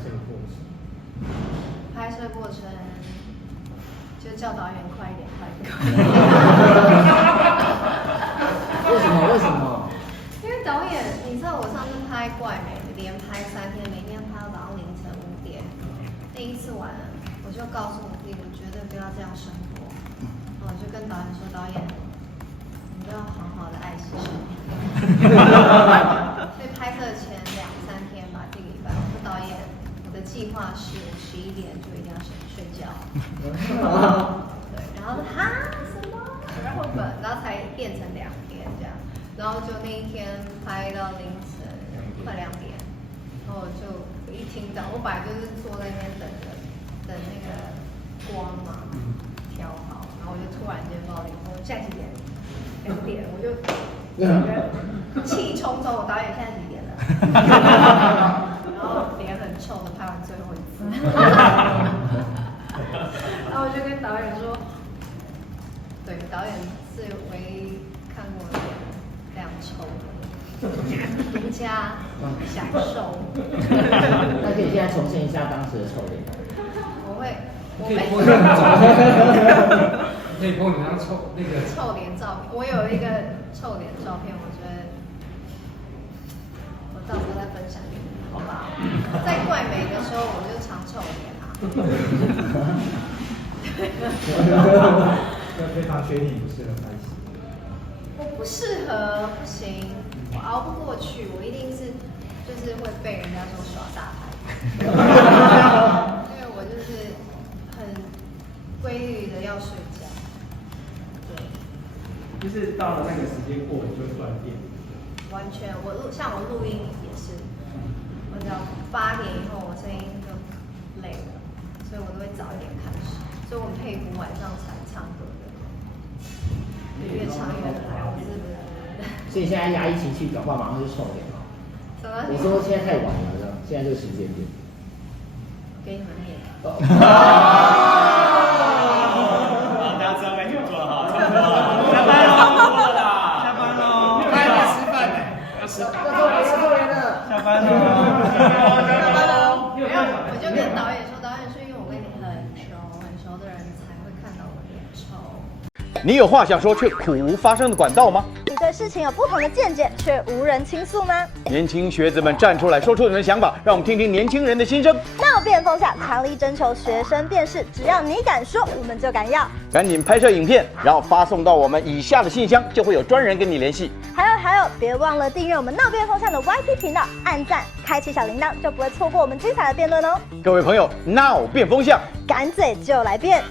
摄过程？拍摄过程就叫导演快一点，快一点。为什么？因为导演，你知道我上次拍怪美，连拍3天，每天拍到早上凌晨5点。第一次玩，我就告诉我自己，我绝对不要这样生活。我就跟导演说，导演，你要好好的爱惜生命。所以拍摄前2、3天吧，这个礼拜，我说导演，我的计划是11点就一定要睡觉。对，然后哈什么？然后才变成2天这样，然后就那一天拍到凌晨快2点，然后我一听到，我本来就是坐在那边等那个光嘛调好，然后我就突然间不知道我现在几点？2点，我就气冲冲，我导演现在几点了？然后脸很臭的拍完最后一次，然后我就跟导演说，对，导演是唯一看过脸非常臭的，独家享受。那可以现在重现一下当时的臭脸。我可以每播你的照片，可以播你那臭脸照片，我有一个臭脸照片，我觉得我到时候再分享给你们，好不好？在怪美的时候，我就常臭脸啊。就非常确定你不适合拍戏。我不适合，不行，我熬不过去，我一定是就是会被人家说耍大牌，因为我就是很规律的要睡觉，对，就是到了那个时间过，你就会断电。完全像我录音也是，我只要8点以后我声音就累了，所以我都会早一点开始，所以我很佩服晚上才唱歌的。越唱越来，我是不是？所以现在压抑情绪，搞不好马上就臭脸了。什么？我说现在太晚了，现在这个时间点。给你们面。大家知道该怎么做了哈。下班喽，下班喽，还要吃饭呢，要吃饭。要做人了，下班喽，下班喽。没有，我就跟导演说，导演是因为我跟你很熟的人才会看到我脸臭。你有话想说却苦无发声的管道吗？你对事情有不同的见解却无人倾诉吗？年轻学子们站出来，说出你们的想法，让我们听听年轻人的心声。闹辩风下，强力征求学生辨识，只要你敢说，我们就敢要。赶紧拍摄影片，然后发送到我们以下的信箱，就会有专人跟你联系。还有，别忘了订阅我们闹辩风向的 YT 频道，按赞，开启小铃铛，就不会错过我们精彩的辩论哦。各位朋友，闹辩风向，敢嘴就来辩。